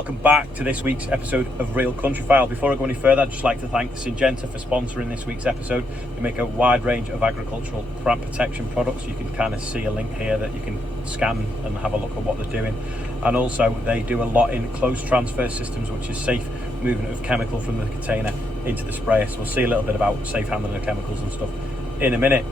Welcome back to this week's episode of Real Countryfile. Before I go any further, I'd just like to thank Syngenta for sponsoring this week's episode. They make a wide range of agricultural plant protection products. You can kind of see a link here that you can scan and have a look at what they're doing. And also they do a lot in closed transfer systems, which is safe movement of chemical from the container into the sprayer. So we'll see a little bit about safe handling of chemicals and stuff in a minute.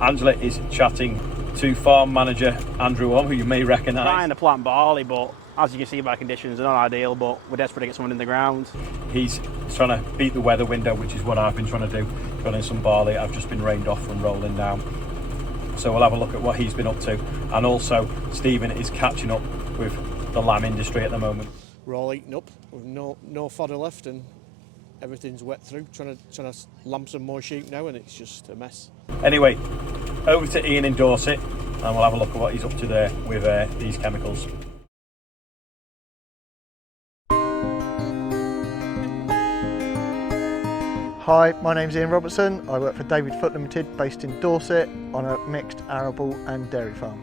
Angela is chatting to farm manager Andrew Orme, who you may recognise. Trying to plant barley, but as you can see by conditions, they're not ideal, but we're desperate to get someone in the ground. He's trying to beat the weather window, which is what I've been trying to do. Got in some barley. I've just been rained off from rolling down. So we'll have a look at what he's been up to. And also, Stephen is catching up with the lamb industry at the moment. We're all eaten up with no fodder left and everything's wet through. Trying to lamb some more sheep now and it's just a mess. Anyway, over to Ian in Dorset and we'll have a look at what he's up to there with these chemicals. Hi, my name's Ian Robertson. I work for David Foot Limited based in Dorset on a mixed arable and dairy farm.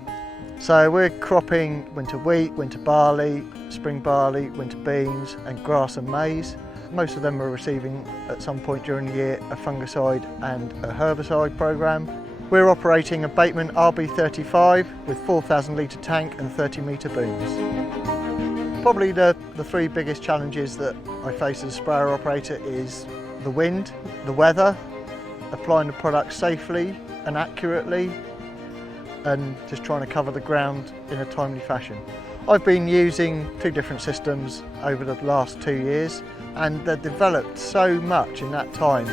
So we're cropping winter wheat, winter barley, spring barley, winter beans and grass and maize. Most of them are receiving at some point during the year a fungicide and a herbicide programme. We're operating a Bateman RB35 with 4,000 litre tank and 30 metre booms. Probably the three biggest challenges that I face as a sprayer operator is the wind, the weather, applying the product safely and accurately, and just trying to cover the ground in a timely fashion. I've been using two different systems over the last 2 years and they've developed so much in that time.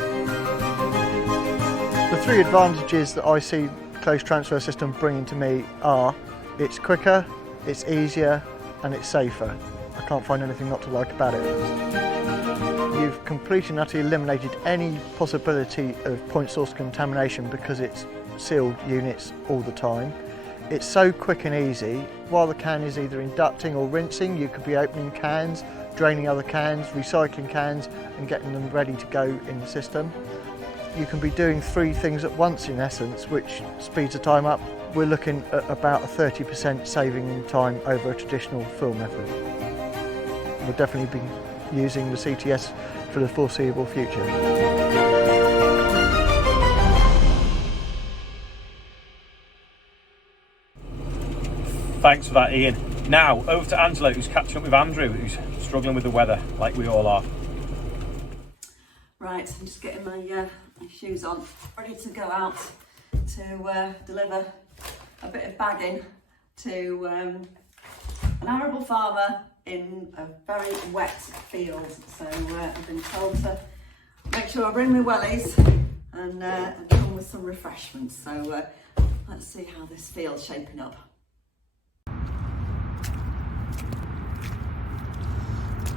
The three advantages that I see the closed transfer system bringing to me are it's quicker, it's easier and it's safer. I can't find anything not to like about it. You've completely and utterly eliminated any possibility of point source contamination because it's sealed units all the time. It's so quick and easy. While the can is either inducting or rinsing, you could be opening cans, draining other cans, recycling cans and getting them ready to go in the system. You can be doing three things at once in essence, which speeds the time up. We're looking at about a 30% saving in time over a traditional fill method. We'll definitely be using the CTS for the foreseeable future. Thanks for that, Ian. Now, over to Angelo, who's catching up with Andrew, who's struggling with the weather, like we all are. Right, I'm just getting my shoes on, ready to go out to deliver a bit of bagging to an arable farmer in a very wet field. So I've been told to make sure I bring my wellies and come with some refreshments. So let's see how this field's shaping up.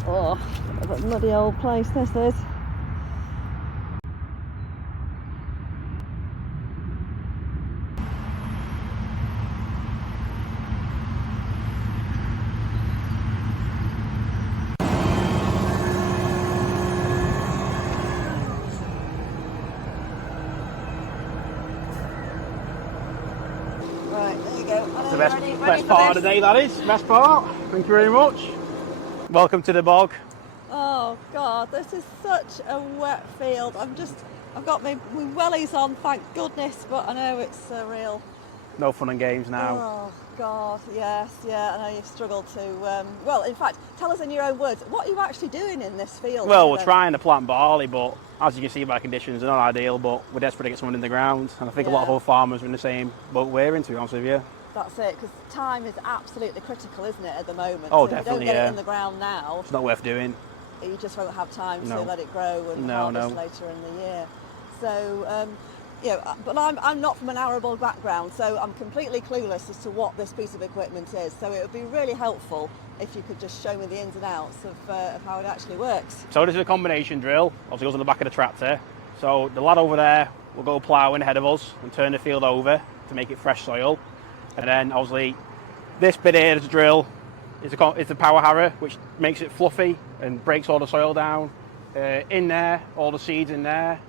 Oh, what a muddy old place this is. Right, there you go. That's the best part of the day, that is. Best part. Thank you very much. Welcome to the bog. Oh God, this is such a wet field. I've got my wellies on, thank goodness, but I know it's a real... No fun and games now. Oh God, yes, yeah, I know you've struggled to... well, in fact, tell us in your own words, what are you actually doing in this field? Well, we're trying to plant barley, but as you can see by conditions, they're not ideal, but we're desperate to get someone in the ground. And I think a lot of other farmers are in the same boat we're in, to be honest with you. That's it, because time is absolutely critical, isn't it, at the moment? Oh, so definitely, if you don't get yeah. it in the ground now, It's not worth doing. you just won't have time to No. let it grow and harvest later in the year. So, you know, but I'm not from an arable background, so I'm completely clueless as to what this piece of equipment is. So it would be really helpful if you could just show me the ins and outs of how it actually works. So this is a combination drill, obviously goes on the back of the tractor. So the lad over there will go ploughing ahead of us and turn the field over to make it fresh soil. And then obviously this bit here is a drill, it's a power harrow which makes it fluffy and breaks all the soil down. In there, all the seeds in there,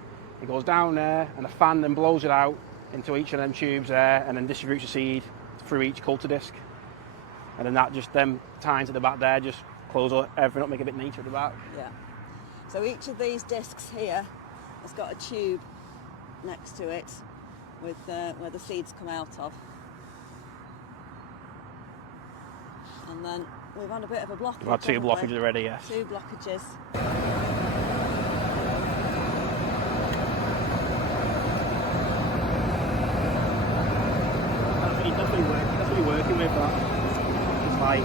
it goes down there and a fan then blows it out into each of them tubes there and then distributes the seed through each culture disc. And then that just them tines at the back there just close everything up, make it a bit neater at the back. Yeah. So each of these discs here has got a tube next to it with where the seeds come out of. And then we've had a bit of a blockage. We've had 2 blockages already, yes. 2 blockages. That's what you're working with, that. It's like...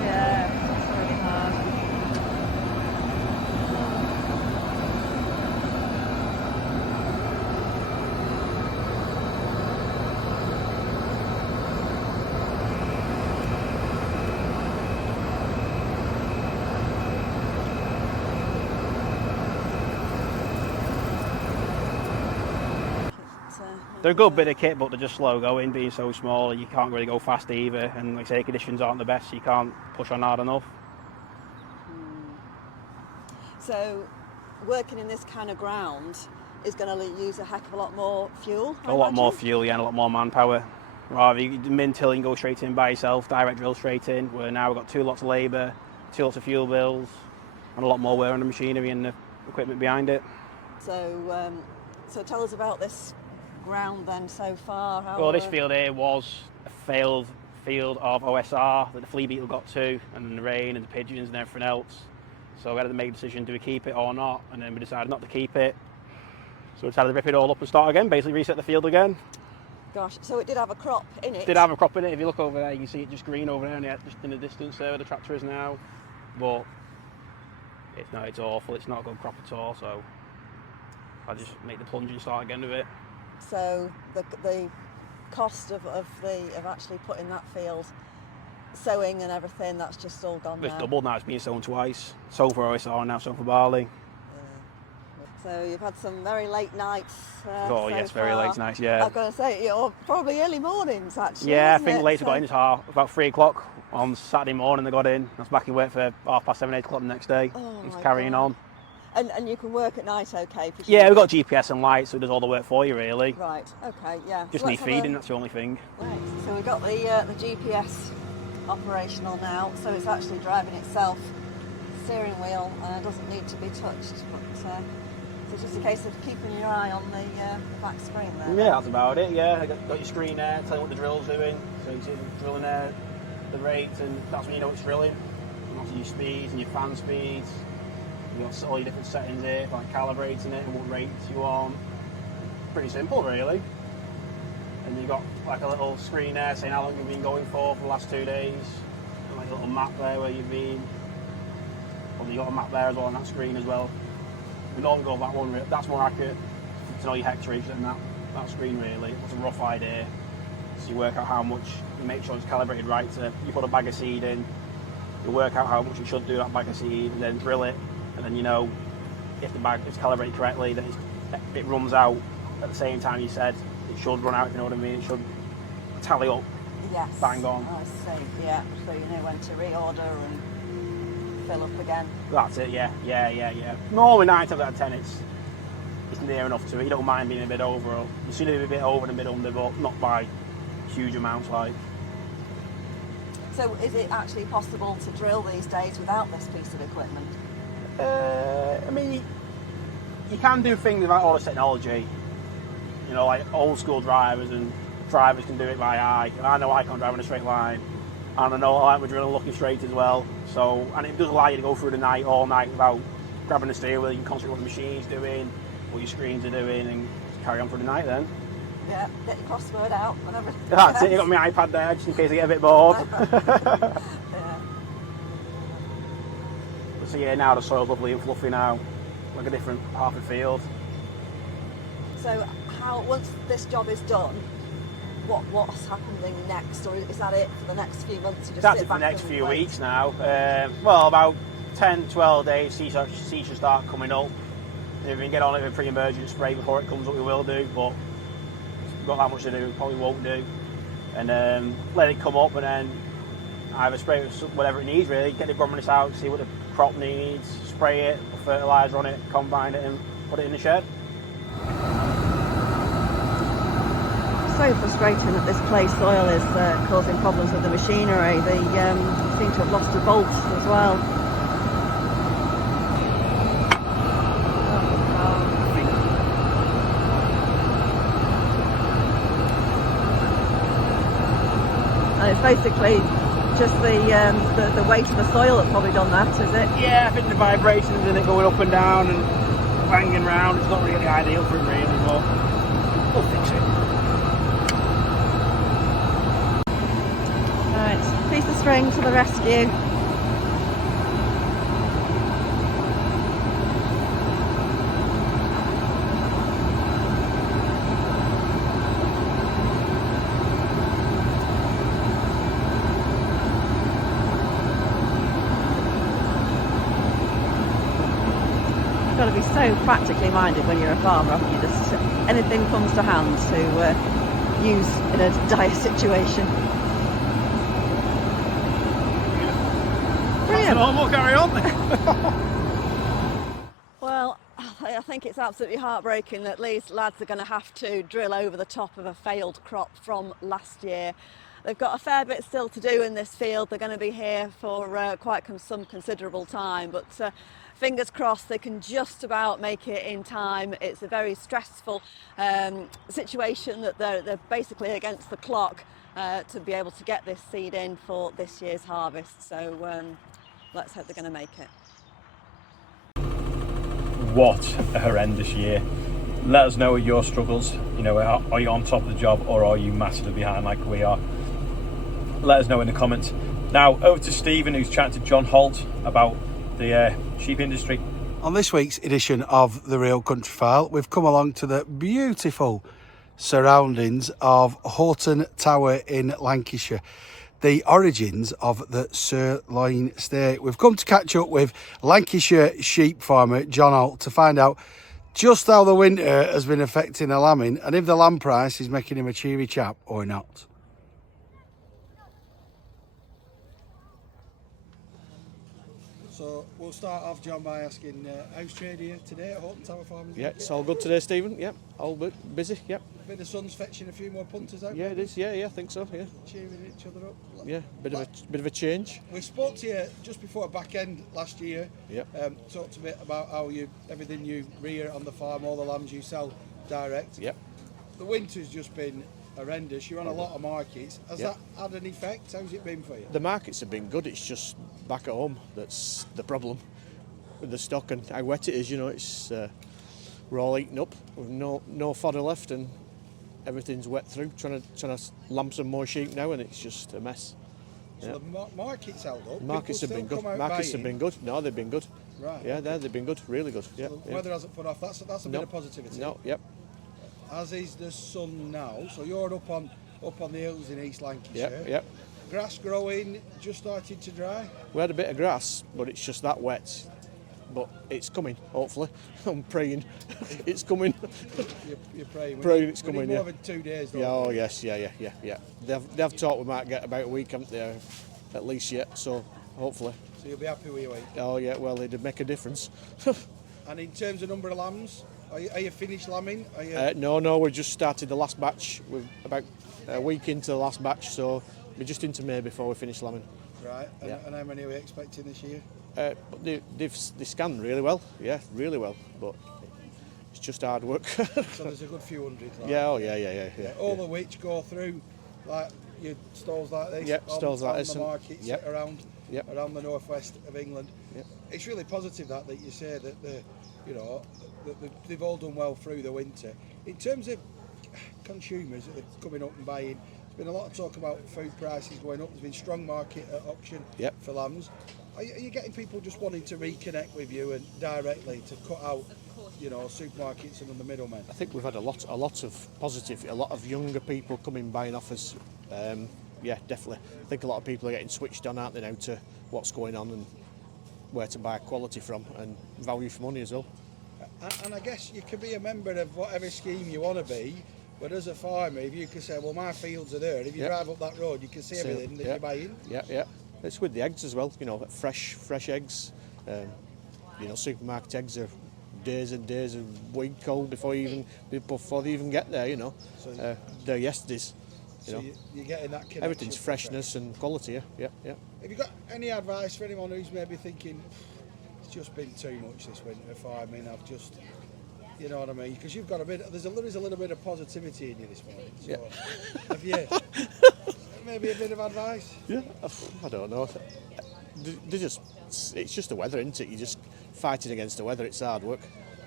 Yeah, it's really hard. They're a good bit of kit, but they're just slow going, being so small. You can't really go fast either, and like I say, conditions aren't the best, so you can't push on hard enough. So working in this kind of ground is going to use a heck of a lot more fuel. A lot more fuel, yeah, and a lot more manpower. Rather, you min-till, you can go straight in by yourself, direct drill straight in, where now we've got 2 lots of labour, 2 lots of fuel bills, and a lot more wear on the machinery and the equipment behind it. So, so tell us about this ground then so far. Well, this field here was a failed field of OSR that the flea beetle got to, and the rain and the pigeons and everything else. So we had to make a decision, do we keep it or not? And then we decided not to keep it. So we decided to rip it all up and start again, basically reset the field again. Gosh, so it did have a crop in it? It did have a crop in it. If you look over there, you can see it just green over there, and just in the distance there where the tractor is now. But it's awful. It's not a good crop at all. So I just make the plunge and start again with it. So the cost of actually putting that field, sowing and everything, that's just all gone It's now. doubled now. It's been sown twice. Sown for OSR and now sown for barley. So you've had some very late nights. Oh yes, very late nights. Yeah. I was going to say, probably early mornings actually. Yeah, I isn't think it? later got in about 3 o'clock on Saturday morning. They got in. I was back in work for 7:30, 8 o'clock the next day. Oh, It's my carrying God. on. And you can work at night, okay? Yeah, we've got GPS and lights, so it does all the work for you, really. Right. Okay. Yeah. Just So need let's have feeding. That's the only thing. Right. So we've got the GPS operational now, so it's actually driving itself. Steering wheel doesn't need to be touched, but so it's just a case of keeping your eye on the back screen there. Yeah, that's about it. Yeah, got your screen there, telling what the drill's doing. So you see the drilling there, the rate, and that's when you know it's drilling. And obviously your speeds and your fan speeds. You've got all your different settings here, like calibrating it and what rates you want. Pretty simple, really. And you've got like a little screen there saying how long you've been going for the last 2 days. And like a little map there where you've been. Well, you've got a map there as well on that screen as well. We normally go with that one, that's more accurate to know your hectareage than that screen really. It's a rough idea. So you work out how much, you make sure it's calibrated right. So you put a bag of seed in, you work out how much you should do that bag of seed, and then drill it, and then you know if the bag is calibrated correctly, that it runs out at the same time you said it should run out, if you know what I mean. It should tally up, Yes. bang on. I see. Yeah. So you know when to reorder and fill up again. That's it, yeah. Normally 9 times out of 10 it's near enough to it. You don't mind being a bit over, or you see it a bit over and a bit under, but not by huge amounts like. So is it actually possible to drill these days without this piece of equipment? I mean, you can do things without all this technology. You know, like old school drivers and drivers can do it by eye. And I know I can't drive in a straight line. And I know I like my drilling looking straight as well. So, and it does allow you to go through the night, all night, without grabbing the steering wheel. You can concentrate what the machine's doing, what your screens are doing, and carry on through the night then. Yeah, get your crossword out whenever. That's it, you got my iPad there just in case I get a bit bored. Yeah. So yeah, now the soil's lovely and fluffy now, like a different half of the field. So how, once this job is done, what's happening next, or is that it for the next few months? You just That's sit it for the back next and few wait? weeks now. Well, about 10, 12 days, seeds should start coming up. If we can get on it with a pre-emergent spray before it comes up, we will do, but if we've got that much to do, we probably won't do. And let it come up, and then either spray it with whatever it needs really, get the grommet out, see what the crop needs, spray it, put fertiliser on it, combine it and put it in the shed. so frustrating that this clay soil is causing problems with the machinery. They seem to have lost a bolt as well. And it's basically just the weight of the soil that's probably done that, is it? Yeah, I think the vibrations and it going up and down and banging round, it's not really ideal for it really, but we'll fix it. Right, piece of string to the rescue. Got to be so practically minded when you're a farmer, haven't you? Just anything comes to hand to use in a dire situation. Brilliant. We'll carry on. Well, I think it's absolutely heartbreaking that these lads are going to have to drill over the top of a failed crop from last year. They've got a fair bit still to do in this field. They're going to be here for some considerable time, but fingers crossed they can just about make it in time. It's a very stressful situation that they're basically against the clock to be able to get this seed in for this year's harvest. So let's hope they're going to make it. What a horrendous year. Let us know your struggles. You know, are you on top of the job or are you massively behind like we are? Let us know in the comments. Now over to Stephen, who's chatting to John Holt about the sheep industry. On this week's edition of the Real Country File, we've come along to the beautiful surroundings of Houghton Tower in Lancashire, the origins of the sirloin steak. We've come to catch up with Lancashire sheep farmer John Holt to find out just how the winter has been affecting the lambing and if the lamb price is making him a cheery chap or not. So we'll start off, John, by asking how's trade here today at Houghton Tower Farm? Yeah, it's all good today, Stephen. Yep, all busy. Yep. Bit of sun's fetching a few more punters out. Yeah, it is. Yeah, I think so. Yeah. Cheering each other up. Yeah, bit of a change. We spoke to you just before back end last year. Yep. Talked a bit about how everything you rear on the farm, all the lambs you sell direct. Yep. The winter's just been horrendous. You're on a lot of markets. Has Yep. that had an effect? How's it been for you? The markets have been good. It's just back at home that's the problem with the stock and how wet it is. You know, it's we're all eaten up with no fodder left and everything's wet through. Trying to lamb some more sheep now and it's just a mess. So the markets held up. Markets have People been good. still come out Markets have buying. been good. No, they've been good. Right. Yeah, they've been good. Really good. Yeah. So the yeah. weather hasn't put off. That's a bit No. of positivity. No. Yep. As is the sun now. So you're up on the hills in East Lancashire. Yep. Yep. Grass growing, just started to dry. We had a bit of grass, but it's just that wet. But it's coming, hopefully. I'm praying it's coming. You're praying. Praying it's we coming, need more yeah. than 2 days. Yeah, oh yes, yeah. They've thought we might get about a week, haven't they? At least yet, so hopefully. So you'll be happy with your weight. Oh yeah, well it'd make a difference. And in terms of number of lambs, are you finished lambing? Are you... No, we just started the last batch. We're about a week into the last batch, so we're just into May before we finish lambing. Right, and, Yeah. and how many are we expecting this year? But they scanned really well, yeah, really well, but it's just hard work. So there's a good few hundred. Like, Yeah, oh yeah. All of which go through like your stalls like this. Yep, stalls like this the and- markets yep. around Yep. around the northwest of England. Yep. It's really positive that you say that they've all done well through the winter. In terms of consumers that are coming up and buying, there's been a lot of talk about food prices going up. There's been strong market at auction Yep. for lambs. Are you getting people just wanting to reconnect with you and directly to cut out, supermarkets and the middlemen? I think we've had a lot of positive, a lot of younger people coming buying offers. Yeah, definitely. I think a lot of people are getting switched on, aren't they, now to what's going on and where to buy quality from and value for money as well. And I guess you can be a member of whatever scheme you want to be, but as a farmer, if you can say, well, my fields are there, if you Yep. drive up that road, you can see So, everything that yeah. you're buying. Yeah. It's with the eggs as well, fresh eggs. Supermarket eggs are days and days of weed cold before they even get there. You know, So they're yesterdays. You know, you're getting that connection. everything's freshness and quality. Yeah. Have you got any advice for anyone who's maybe thinking it's just been too much this winter for me? I've just, you know what I mean? Because you've got there's a little bit of positivity in you this morning. So have you? Maybe a bit of advice? Yeah, I don't know. It's just the weather, isn't it? You're just fighting against the weather. It's hard work.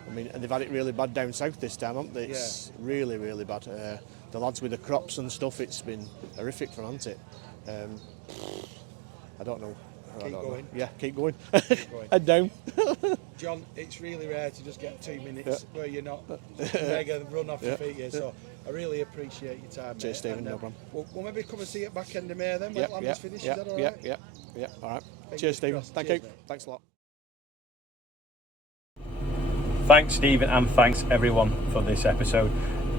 I mean, and they've had it really bad down south this time, haven't they? It's really, really bad. The lads with the crops and stuff, it's been horrific for them, hasn't it? I don't know. Keep going. Yeah, keep going. Keep going. Head down. John, it's really rare to just get 2 minutes where you're not mega run off your feet here. So I really appreciate your time. Cheers, Stephen. No problem. We'll maybe come and see you at back end of May then when Lamb's finished. Is that all right? Yeah. All right. Cheers, Stephen. Crossed. Thank Cheers, you. mate. Thanks a lot. Thanks, Stephen, and thanks everyone for this episode.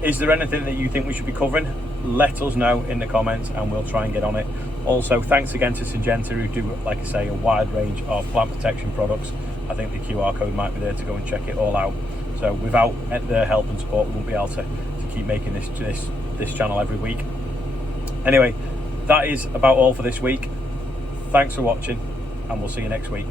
Is there anything that you think we should be covering? Let us know in the comments and we'll try and get on it. Also, thanks again to Syngenta, who do, like I say, a wide range of plant protection products. I think the QR code might be there to go and check it all out. So without their help and support, we won't be able to keep making this channel every week. Anyway, that is about all for this week. Thanks for watching and we'll see you next week.